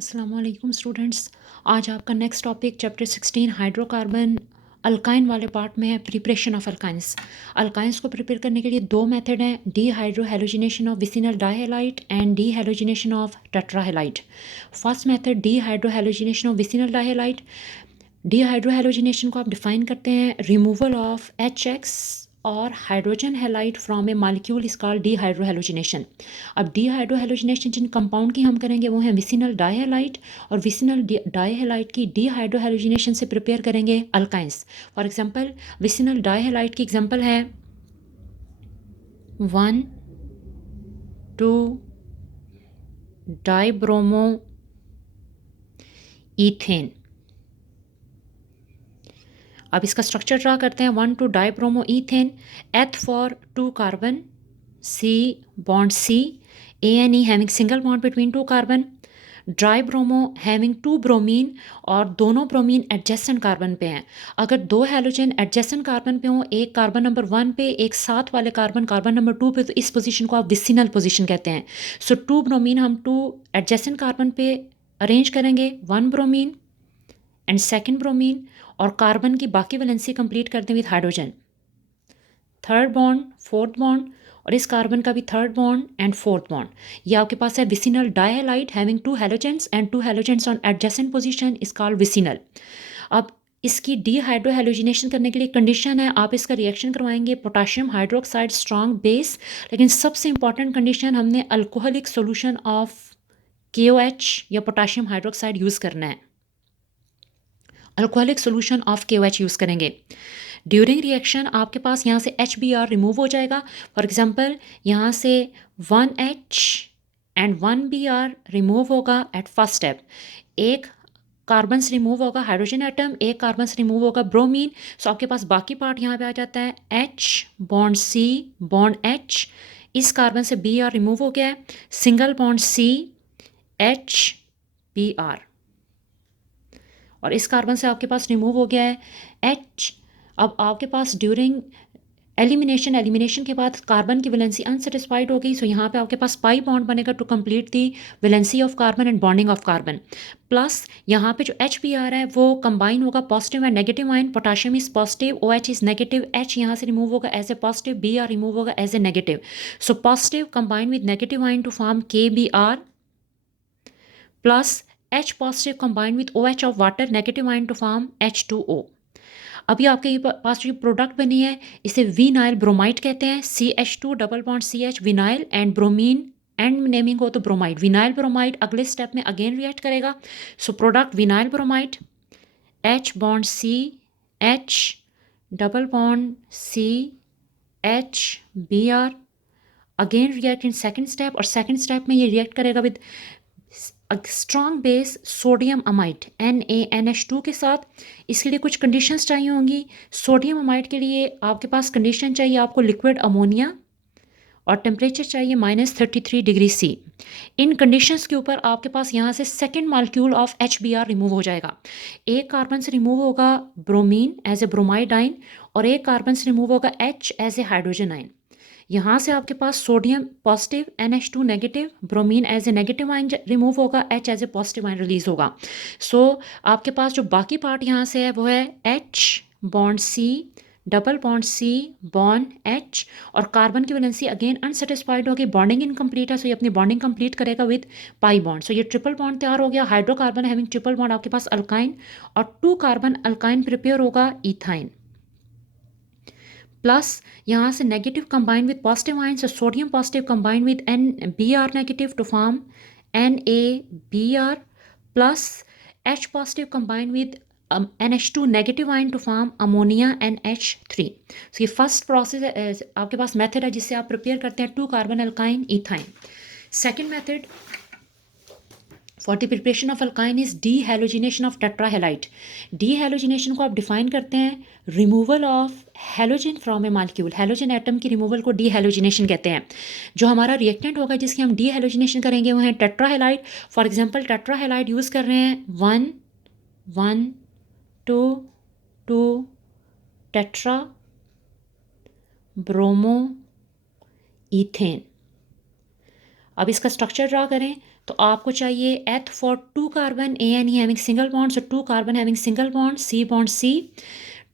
अस्सलाम वालेकुम स्टूडेंट्स। आज आपका next topic chapter 16 hydrocarbon alkyne वाले पार्ट में है प्रिपरेशन ऑफ अल्काइंस। अल्काइंस को प्रिपेयर करने के लिए दो मेथड हैं, de hydro halogenation of vicinal dihalide and de halogenation of tetrahalide. First method de hydro halogenation of vicinal dihalide. De hydro halogenation को आप डिफाइन करते हैं रिमूवल ऑफ HX और hydrogen halide from a molecule is called de hydro halogenation. अब de hydro halogenation जिन compound की हम करेंगे वो हैं विसिनल डाइहेलाइट, और विसिनल डाइहेलाइट की डी हाइड्रो हेलोजिनेशन से प्रिपेयर करेंगे अल्काइंस। फॉर एग्जांपल विसिनल डाइहेलाइट की एग्जांपल है 1 2 डाइब्रोमो ईथेन। अब इसका स्ट्रक्चर ड्रा करते हैं। 1 2 dibromo ethane, eth for 2 carbon, C bond C, ANE having single bond between 2 carbon, dibromo having 2 bromine, और दोनों ब्रोमीन एडजेसेंट कार्बन पे हैं। अगर दो हैलोजन एडजेसेंट कार्बन पे हों, एक कार्बन नंबर 1 पे एक साथ वाले कार्बन कार्बन नंबर 2 पे, तो इस पोजीशन को आप विसिनल पोजीशन कहते हैं। सो 2 ब्रोमीन हम 2 एडजेसेंट कार्बन पे अरेंज करेंगे, 1 ब्रोमीन एंड सेकेंड ब्रोमीन, और कार्बन की बाकी वैलेंसी कंप्लीट करते हैं with hydrogen, third bond fourth bond, और इस कार्बन का भी third bond and fourth bond. ये आपके पास है vicinal dihalide having 2 halogens and 2 halogens on adjacent position is called vicinal. अब इसकी डी हाइड्रो हेलोजिनेशन करने के लिए कंडीशन है, आप इसका रिएक्शन करवाएंगे पोटाशियम हाइड्रोक्साइड स्ट्रॉन्ग बेस, लेकिन सबसे इंपॉर्टेंट कंडीशन हमने अल्कोहलिक सोल्यूशन ऑफ KOH या पोटाशियम हाइड्रोक्साइड यूज़ करना है। Alcoholic solution of KOH use करेंगे। ड्यूरिंग रिएक्शन आपके पास यहाँ से HBr रिमूव हो जाएगा। फॉर एग्जांपल यहाँ से 1H एंड 1Br रिमूव होगा एट फर्स्ट स्टेप। एक कार्बन से रिमूव होगा हाइड्रोजन एटम, एक कार्बन से रिमूव होगा ब्रोमीन। सो आपके पास बाकी पार्ट यहाँ पे आ जाता है H bond C bond H, इस कार्बन से Br रिमूव हो गया है, सिंगल बॉन्ड C HBr, और इस कार्बन से आपके पास रिमूव हो गया है H। अब आपके पास ड्यूरिंग एलिमिनेशन के बाद कार्बन की वैलेंसी अनसेटिस्फाइड हो गई, सो यहाँ पे आपके पास पाई बॉन्ड बनेगा to complete the valency of carbon and bonding of carbon. Plus यहाँ पे जो HBr है वो कंबाइन होगा positive and negative ion, potassium is positive, OH is negative, H यहाँ से रिमूव होगा as a positive, Br remove होगा as a negative. So positive combine with negative ion to form KBr plus H positive combined with OH of water negative ion to form H2O। अभी आपके ये पास जो product बनी है इसे vinyl bromide कहते हैं, CH2 double bond CH vinyl and bromine and naming हो तो ब्रोमाइड। विनाइल ब्रोमाइड अगले स्टेप में अगेन रिएक्ट करेगा। So product vinyl bromide, H bond C H double bond C H Br, again react in second step, और second step में ये react करेगा with strong base sodium amide NaNH2 के साथ। इसके लिए कुछ कंडीशंस चाहिए होंगी। सोडियम अमाइड के लिए आपके पास कंडीशन चाहिए आपको लिक्विड अमोनिया, और टेम्परेचर चाहिए -33 डिग्री C। इन कंडीशंस के ऊपर आपके पास यहाँ से second molecule of HBr remove हो जाएगा। एक कार्बन से रिमूव होगा ब्रोमीन एज ए ब्रोमाइड आइन, और एक कार्बन से रिमूव होगा H एज ए हाइड्रोजन आइन। यहाँ से आपके पास sodium positive NH2 negative, bromine as a negative ion remove होगा, H as a positive ion release होगा। सो आपके पास जो बाकी पार्ट यहाँ से है वो है H bond C double bond C bond H, और कार्बन की वैलेंसी अगेन अनसेटिस्फाइड होगी, बॉन्डिंग इनकम्प्लीट है, सो ये अपनी बॉन्डिंग कंप्लीट करेगा विद पाई बॉन्ड। सो ये ट्रिपल बॉन्ड तैयार हो गया, हाइड्रोकार्बन हैविंग ट्रिपल बॉन्ड आपके पास अल्काइन, और 2 कार्बन अल्काइन प्रिपेयर होगा इथाइन। प्लस यहाँ से negative combine with positive ion, so sodium positive combine with Br negative to form NaBr, plus H positive combine with NH2 negative ion to form ammonia NH3। So ये first process आपके पास method है जिससे आप prepare करते हैं 2 carbon alkyne ethyne. Second method for the preparation of alkyne is de halogenation of tetrahalide. De halogenation को आप define करते हैं removal of halogen from a molecule. Halogen atom की रिमूवल को डी हेलोजिनेशन कहते हैं। जो हमारा रिएक्टेंट होगा जिसकी हम डी हेलोजिनेशन करेंगे वो है टेट्राहेलाइट। फॉर एग्जांपल टेट्राहेलाइट यूज़ कर रहे हैं 1 1 2 2 टेट्रा ब्रोमो ईथेन। अब इसका स्ट्रक्चर ड्रा करें। तो आपको चाहिए एथ for 2 carbon, ANE having single bond, so 2 carbon having single bond, C bond C।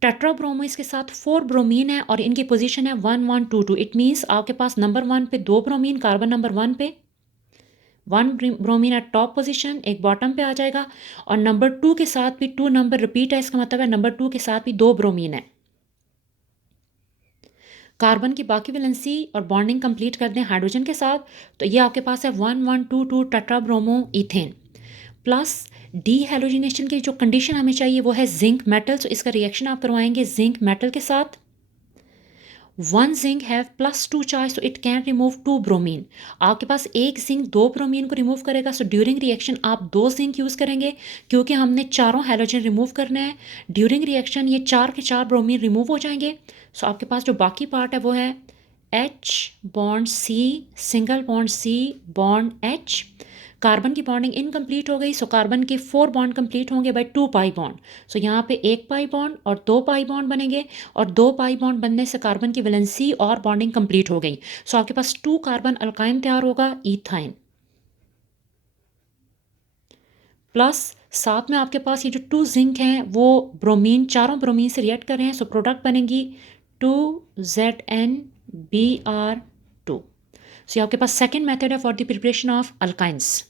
टेट्राब्रोमो इसके साथ 4 ब्रोमीन है और इनकी पोजीशन है 1 1 2 2। इट मीन्स आपके पास नंबर 1 पे 2 ब्रोमीन, कार्बन नंबर 1 पे 1 ब्रोमीन एट टॉप पोजीशन, एक बॉटम पे आ जाएगा, और नंबर 2 के साथ भी 2 नंबर रिपीट है, इसका मतलब है नंबर 2 के साथ भी 2 ब्रोमीन है। कार्बन की बाकी वैलेंसी और बॉन्डिंग कंप्लीट कर दें हाइड्रोजन के साथ, तो ये आपके पास है 1 1 2 2 टेट्राब्रोमो इथेन प्लस डी हेलोजिनेशन की जो कंडीशन हमें चाहिए वो है जिंक मेटल। तो इसका रिएक्शन आप करवाएंगे जिंक मेटल के साथ। 1 जिंक हैव +2 चार्ज, तो इट कैन रिमूव 2 ब्रोमीन। आपके पास एक जिंक 2 ब्रोमीन को रिमूव करेगा, सो ड्यूरिंग रिएक्शन आप 2 जिंक यूज़ करेंगे क्योंकि हमने चारों हेलोजन रिमूव करने हैं। ड्यूरिंग रिएक्शन ये 4 के 4 ब्रोमीन रिमूव हो जाएंगे। सो आपके पास जो बाकी पार्ट है वो है H bond C, single bond C bond H। Carbon की बॉन्डिंग इनकम्प्लीट हो गई, सो कार्बन के 4 बॉन्ड कंप्लीट होंगे बाय 2 पाई बॉन्ड। सो यहाँ पे 1 पाई बॉन्ड और 2 पाई बॉन्ड बनेंगे, और 2 पाई बॉन्ड बनने से कार्बन की वैलेंसी और बॉन्डिंग कंप्लीट हो गई। सो आपके पास 2 कार्बन अल्काइन तैयार होगा, इथाइन। प्लस साथ में आपके पास ये जो 2 जिंक हैं वो ब्रोमीन, चारों ब्रोमीन से रिएक्ट कर रहे हैं, सो प्रोडक्ट बनेगी 2ZnBr2। सो आपके पास सेकेंड मेथड है for the preparation of alkynes.